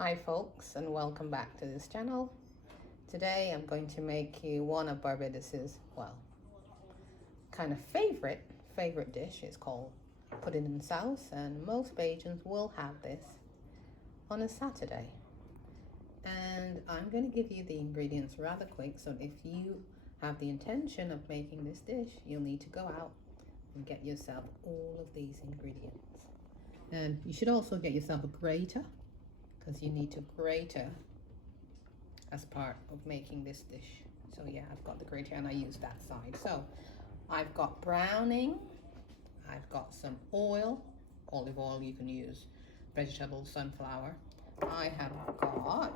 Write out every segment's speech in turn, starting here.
Hi folks, and welcome back to this channel. Today I'm going to make you one of Barbados's, well, kind of favorite dish. It's called pudding and sauce, and most Bajans will have this on a Saturday. And I'm going to give you the ingredients rather quick, so if you have the intention of making this dish, you'll need to go out and get yourself all of these ingredients. And you should also get yourself a grater, because you need to grate as part of making this dish. So yeah, I've got the grater and I use that side. So I've got browning, I've got some oil, olive oil you can use, vegetable, sunflower. I have got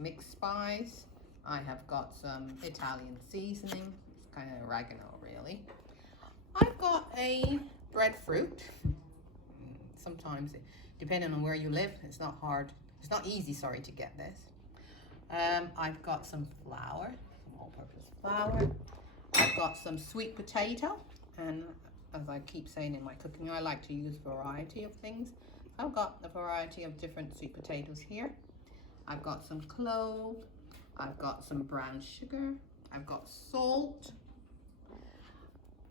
mixed spice, I have got some Italian seasoning, it's kind of oregano really. I've got a breadfruit. Sometimes, depending on where you live, it's not easy, to get this. I've got some flour, some all-purpose flour. I've got some sweet potato, and as I keep saying in my cooking, I like to use a variety of things. I've got a variety of different sweet potatoes here. I've got some clove, I've got some brown sugar, I've got salt,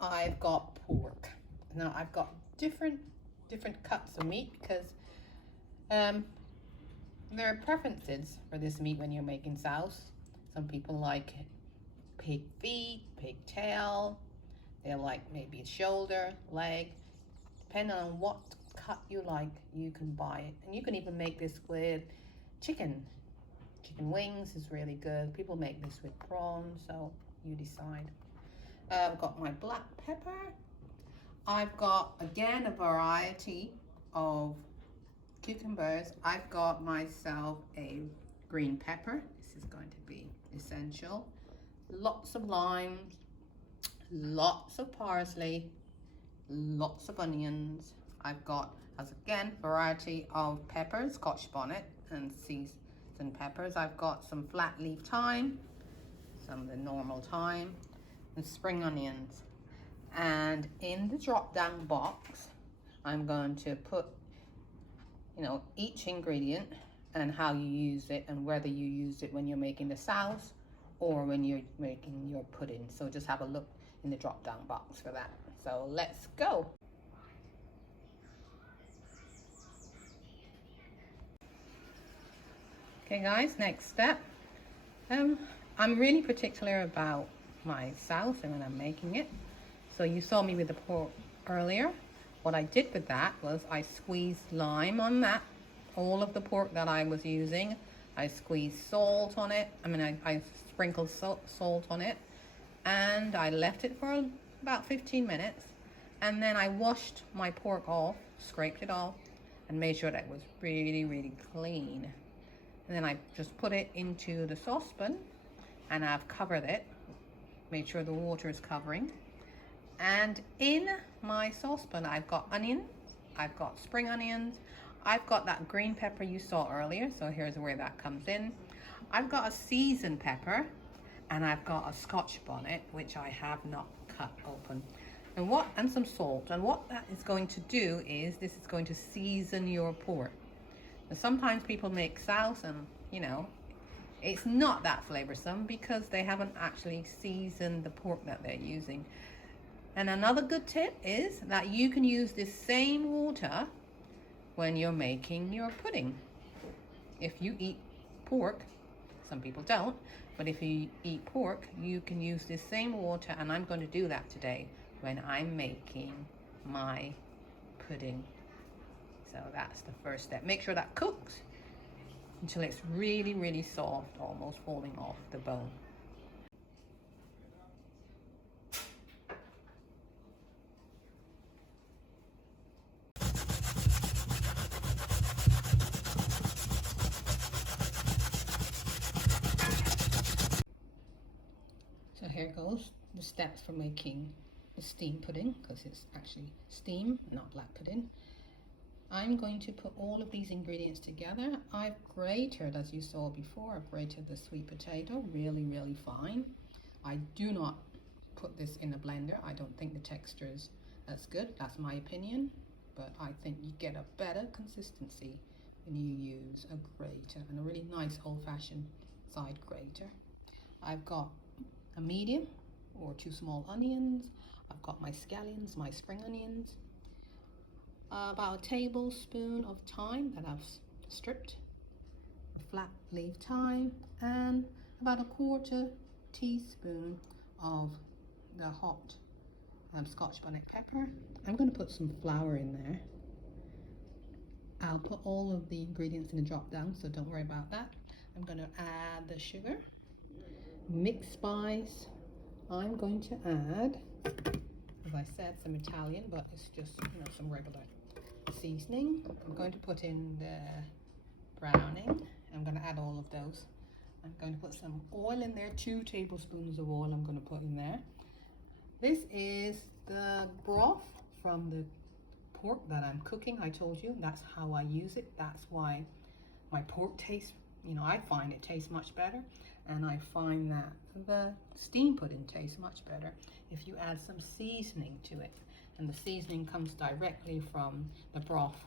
I've got pork. Now I've got different cuts of meat because there are preferences for this meat when you're making sauce. Some people like pig feet, pig tail. They like maybe a shoulder, leg. Depending on what cut you like, you can buy it. And you can even make this with chicken. Chicken wings is really good. People make this with prawns, so you decide. I've got my black pepper. I've got, again, a variety of cucumbers. I've got myself a green pepper. This is going to be essential. Lots of limes, lots of parsley, lots of onions. I've got, as again, variety of peppers, scotch bonnet and seasoned peppers. I've got some flat leaf thyme, some of the normal thyme, and spring onions. And in the drop down box, I'm going to put, each ingredient and how you use it, and whether you use it when you're making the sauce or when you're making your pudding. So just have a look in the drop down box for that. So let's go. Okay guys, next step. I'm really particular about my sauce and when I'm making it. So you saw me with the pork earlier. What I did with that was I squeezed lime on that, all of the pork that I was using. I squeezed salt on it. I sprinkled salt on it, and I left it for about 15 minutes. And then I washed my pork off, scraped it off, and made sure that it was really, really clean. And then I just put it into the saucepan, and I've covered it, made sure the water is covering. And in my saucepan, I've got onions, I've got spring onions, I've got that green pepper you saw earlier, so here's where that comes in. I've got a seasoned pepper, and I've got a scotch bonnet, which I have not cut open. And some salt. And what that is going to do is, this is going to season your pork. Now, sometimes people make sauce and, it's not that flavorsome because they haven't actually seasoned the pork that they're using. And another good tip is that you can use this same water when you're making your pudding. If you eat pork, some people don't, but if you eat pork, you can use this same water, and I'm going to do that today when I'm making my pudding. So that's the first step. Make sure that cooks until it's really, really soft, almost falling off the bone. So here goes the steps for making the steam pudding, because it's actually steam, not black pudding. I'm going to put all of these ingredients together. I've grated, as you saw before, I've grated the sweet potato really, really fine. I do not put this in a blender. I don't think the texture is as good. That's my opinion, but I think you get a better consistency and you use a grater, and a really nice old-fashioned side grater. I've got a medium or 2 small onions. I've got my scallions, my spring onions, about a tablespoon of thyme that I've stripped, flat leaf thyme, and about a 1/4 teaspoon of the hot scotch bonnet pepper. I'm going to put some flour in there. I'll put all of the ingredients in the drop down, so don't worry about that. I'm going to add the sugar, mixed spice. I'm going to add, as I said, some Italian, but it's just, you know, some regular seasoning. I'm going to put in the browning. I'm going to add all of those. I'm going to put some oil in there, 2 tablespoons of oil I'm going to put in there. This is the broth from the pork that I'm cooking. I told you that's how I use it. That's why my pork tastes, you know, I find it tastes much better, and I find that the steam pudding tastes much better if you add some seasoning to it, and the seasoning comes directly from the broth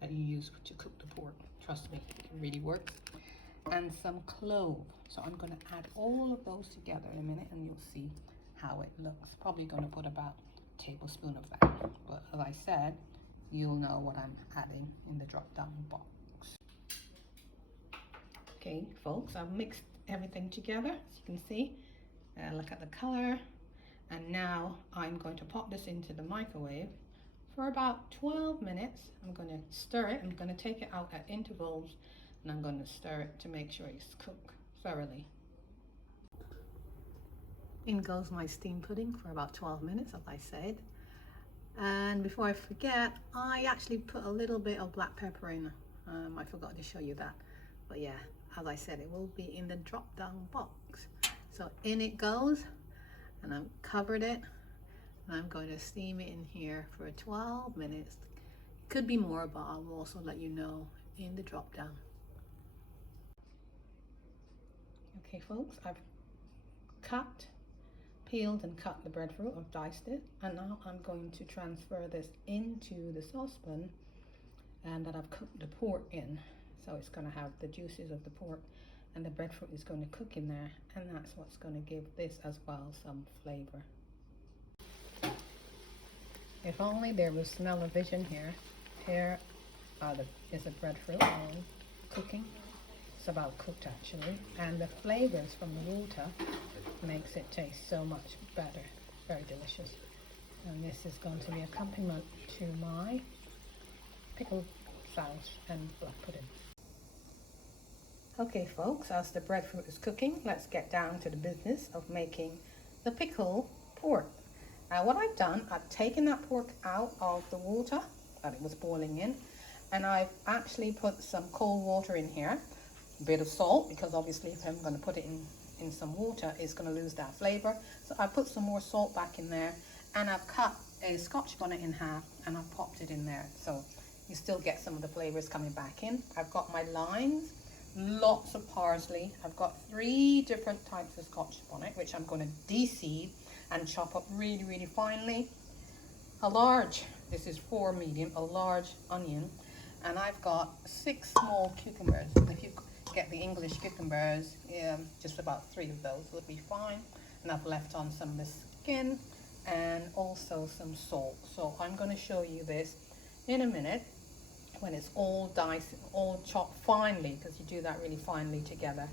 that you use to cook the pork. Trust me, it really works. And some clove. So I'm going to add all of those together in a minute, and you'll see how it looks. Probably going to put about a tablespoon of that, but as I said, you'll know what I'm adding in the drop down box. Okay folks, I've mixed everything together, as you can see. Look at the color, and now I'm going to pop this into the microwave for about 12 minutes. I'm going to stir it. I'm going to take it out at intervals, and I'm going to stir it to make sure it's cooked thoroughly. In goes my steamed pudding for about 12 minutes, as I said. And before I forget, I actually put a little bit of black pepper in. I forgot to show you that. But yeah, as I said, it will be in the drop down box. So in it goes, and I've covered it. And I'm going to steam it in here for 12 minutes. Could be more, but I'll also let you know in the drop down. Okay folks, I've peeled and cut the breadfruit. I've diced it, and now I'm going to transfer this into the saucepan and that I've cooked the pork in. So it's going to have the juices of the pork, and the breadfruit is going to cook in there, and that's what's going to give this as well some flavor. If only there was smell-o-vision here. Here is the breadfruit all cooking. It's about cooked actually, and the flavors from the water makes it taste so much better. Very delicious. And this is going to be accompaniment to my pickled souse and black pudding. Okay folks, as the breadfruit is cooking, let's get down to the business of making the pickled pork. Now what I've done, I've taken that pork out of the water that it was boiling in, and I've actually put some cold water in here, a bit of salt, because obviously if I'm going to put it in some water, it's going to lose that flavor. So I put some more salt back in there, and I've cut a scotch bonnet in half, and I've popped it in there, so you still get some of the flavors coming back in. I've got my limes, lots of parsley. I've got 3 different types of scotch bonnet, which I'm going to de-seed and chop up really, really finely. A large, this is 4 medium, a large onion, and I've got 6 small cucumbers. If you get the English cucumbers, just about 3 of those would be fine. And I've left on some of the skin and also some salt. So I'm going to show you this in a minute when it's all diced, all chopped finely, because you do that really finely together.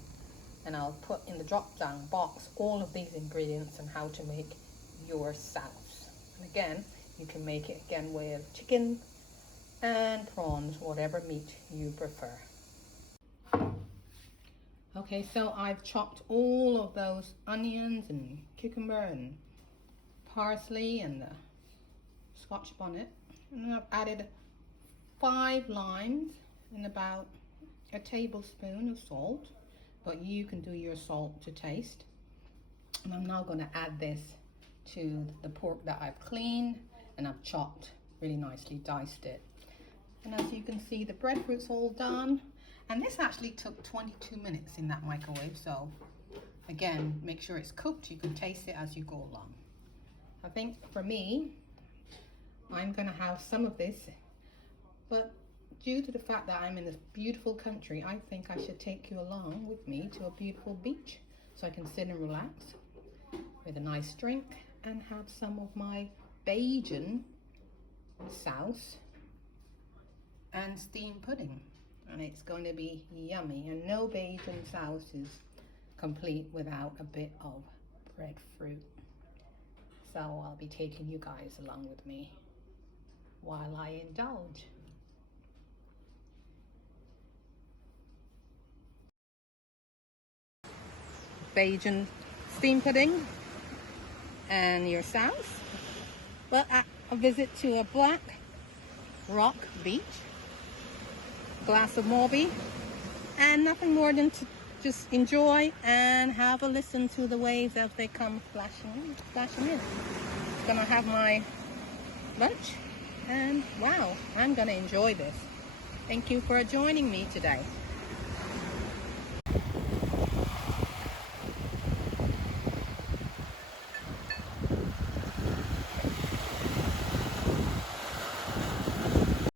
And I'll put in the drop down box all of these ingredients and how to make your souse. And again, you can make it again with chicken and prawns, whatever meat you prefer. Okay, so I've chopped all of those onions and cucumber and parsley and the scotch bonnet, and I've added 5 limes and about a tablespoon of salt, but you can do your salt to taste. And I'm now going to add this to the pork that I've cleaned and I've chopped really nicely, diced it. And as you can see, the breadfruit's all done. And this actually took 22 minutes in that microwave. So again, make sure it's cooked. You can taste it as you go along. I think for me, I'm going to have some of this, but due to the fact that I'm in this beautiful country, I think I should take you along with me to a beautiful beach so I can sit and relax with a nice drink and have some of my Bajan sauce and steamed pudding. And it's going to be yummy, and no Bajan sauce is complete without a bit of breadfruit. So I'll be taking you guys along with me while I indulge. Bajan steamed pudding and your sauce. Well, a visit to a black rock beach, glass of Morby, and nothing more than to just enjoy and have a listen to the waves as they come flashing in. Gonna have my lunch, and wow, I'm gonna enjoy this. Thank you for joining me today.